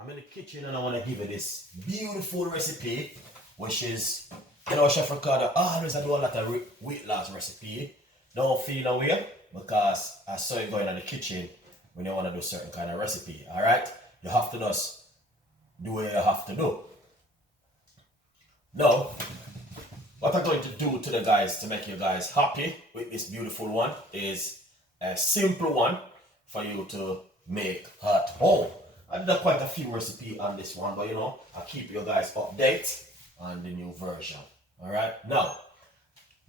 I'm in the kitchen and I want to give you this beautiful recipe, which is, you know, Chef Ricardo always do a lot of weight loss recipe. Don't feel away because I saw you going in the kitchen when you want to do certain kind of recipe. All right, you have to just do what you have to do. Now, what I'm going to do to the guys to make you guys happy with this beautiful one is a simple one for you to make at home. I've done quite a few recipes on this one, but you know, I'll keep you guys updated on the new version. All right, now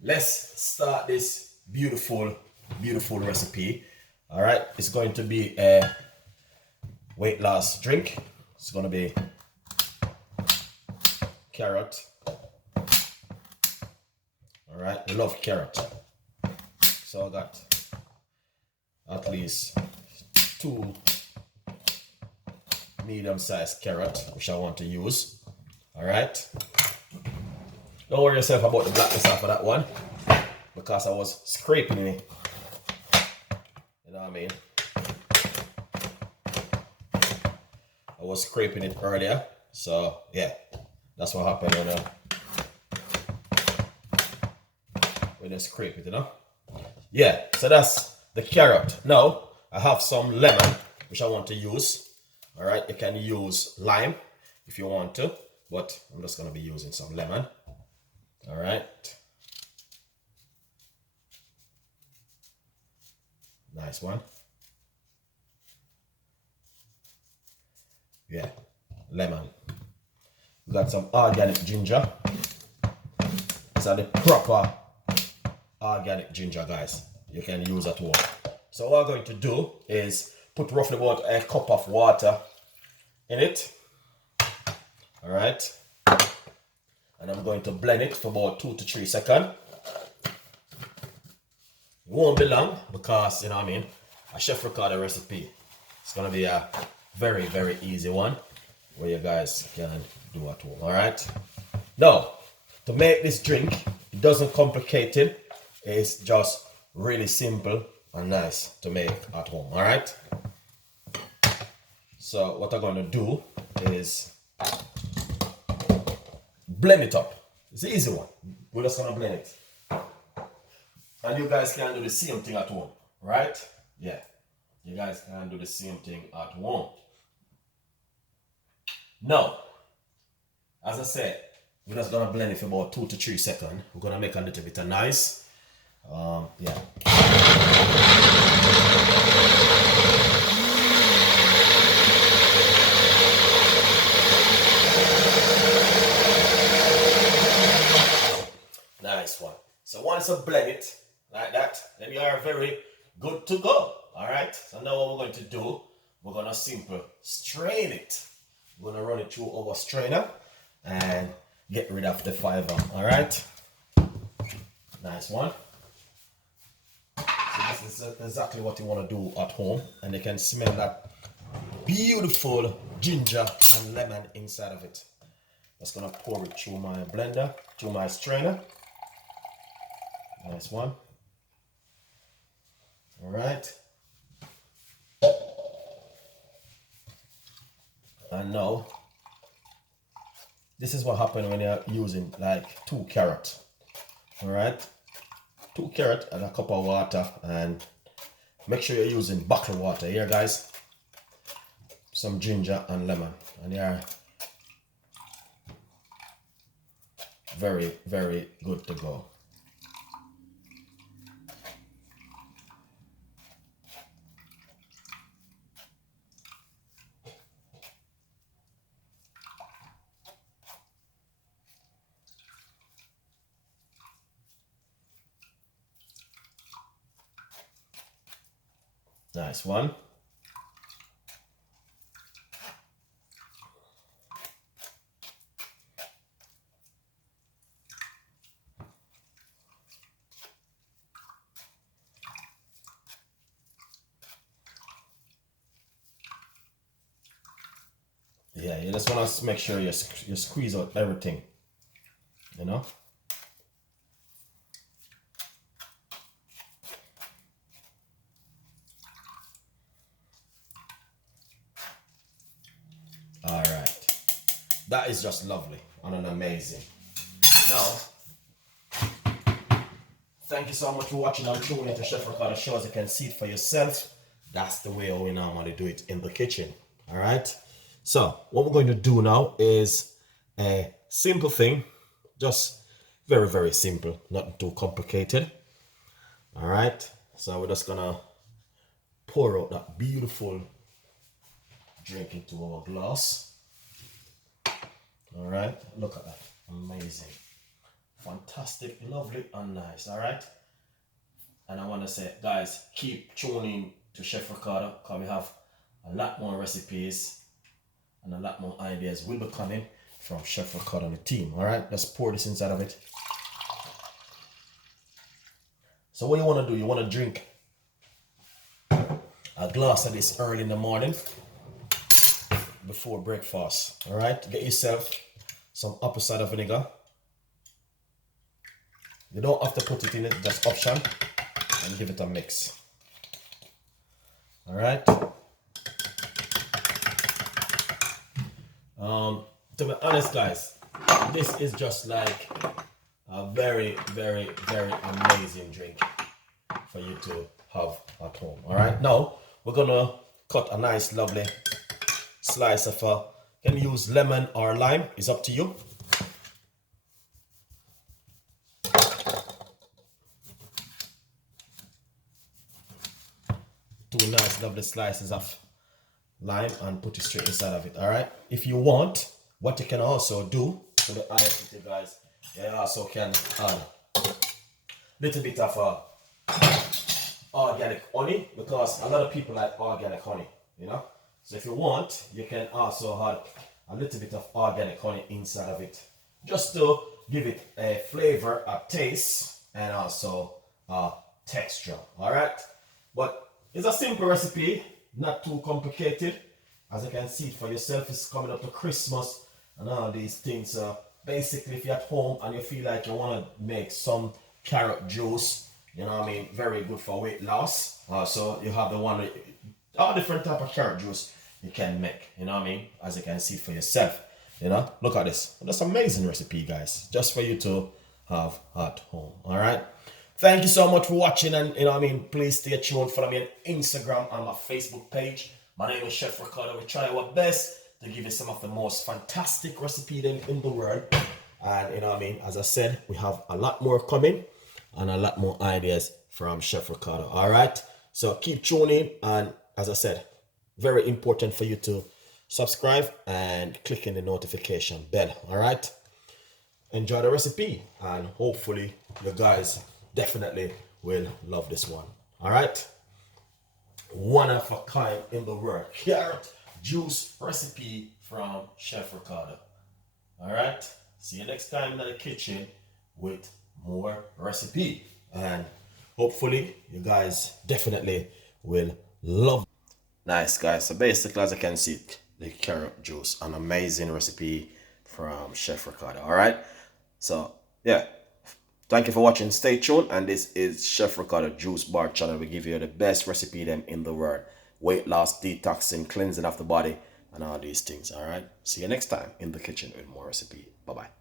let's start this beautiful recipe. All right, it's going to be a weight loss drink. It's going to be carrot. All right, we love carrot, so I got at least 2 medium-sized carrot, which I want to use. All right, don't worry yourself about the blackness off of that one because I was scraping it. You know what I mean? I was scraping it earlier, so yeah, that's what happened when you scrape it, you know. Yeah, so that's the carrot. Now I have some lemon which I want to use. All right, you can use lime if you want to, but I'm just going to be using some lemon. All right. Nice one. Yeah, lemon. We got some organic ginger. These are the proper organic ginger, guys. You can use at home. So what I'm going to do is put roughly about a cup of water in it. All right, and I'm going to blend it for about 2 to 3 seconds. It won't be long because, you know what I mean, a Chef Ricardo recipe. It's gonna be a very easy one where you guys can do at home. All right, now to make this drink, it doesn't complicate it. It's just really simple and nice to make at home. All right, so what I'm gonna do is blend it up. It's an easy one. We're just gonna blend it. And you guys can do the same thing at home, right? Yeah, you guys can do the same thing at home. Now, as I said, we're just gonna blend it for about 2 to 3 seconds. We're gonna make a little bit of nice. Yeah. Nice one. So once you blend it like that, then you are very good to go. All right. So now what we're going to do, we're gonna simply strain it. We're gonna run it through our strainer and get rid of the fiber. All right. Nice one. So this is exactly what you want to do at home, and you can smell that beautiful ginger and lemon inside of it. Just gonna pour it through my blender, through my strainer. Nice one. All right. And now, this is what happens when you're using like 2 carrots. All right. 2 carrots and a cup of water, and make sure you're using bottled water here, guys. Some ginger and lemon, and you're very good to go. Nice one. Yeah, you just want to make sure you squeeze out everything, you know. All right. That is just lovely and amazing. Now, thank you so much for watching and tuning into Chef Ricardo show. As you can see it for yourself, that's the way we normally do it in the kitchen. All right. So what we're going to do now is a simple thing, just very, very simple, nothing too complicated. All right. So we're just gonna pour out that beautiful drink into our glass. All right. Look at that. Amazing. Fantastic, lovely, and nice. All right. And I want to say, guys, keep tuning to Chef Ricardo because we have a lot more recipes and a lot more ideas will be coming from Chef Ricardo and the team. All right, let's pour this inside of it. So what you want to do, you want to drink a glass of this early in the morning before breakfast. All right, get yourself some apple cider vinegar. You don't have to put it in it, just option, and give it a mix. All right. To be honest, guys, this is just like a very, very, very amazing drink for you to have at home. All right. Now we're gonna cut a nice, lovely slice of can you use lemon or lime? It's up to you. Two nice, lovely slices of lime and put it straight inside of it. All right. If you want, what you can also do, to be honest with you guys, you also can add a little bit of organic honey, because a lot of people like organic honey, you know. So if you want, you can also add a little bit of organic honey inside of it, just to give it a flavor, a taste, and also a texture. All right. But it's a simple recipe, not too complicated. As you can see for yourself, it's coming up to Christmas and all these things. Basically, if you're at home and you feel like you want to make some carrot juice, you know what I mean, very good for weight loss. So you have the one, all different type of carrot juice you can make, you know what I mean, as you can see for yourself. You know, look at this. That's an amazing recipe, guys, just for you to have at home. All right. Thank you so much for watching, and you know what I mean, please stay tuned. Follow me on Instagram and my Facebook page. My name is Chef Ricardo. We try our best to give you some of the most fantastic recipes in the world. And you know what I mean, as I said, we have a lot more coming and a lot more ideas from Chef Ricardo. All right, so keep tuning, and as I said, very important for you to subscribe and click in the notification bell. All right, enjoy the recipe, and hopefully you guys definitely will love this one. All right, one of a kind in the world carrot juice recipe from Chef Ricardo. All right, see you next time in the kitchen with more recipe, and hopefully you guys definitely will love. Nice, guys. So basically, as you can see, the carrot juice, an amazing recipe from Chef Ricardo. All right, so yeah, thank you for watching. Stay tuned, and this is Chef Ricardo Juice Bar channel. We give you the best recipe them in the world: weight loss, detoxing, cleansing of the body, and all these things. All right, see you next time in the kitchen with more recipe. Bye bye.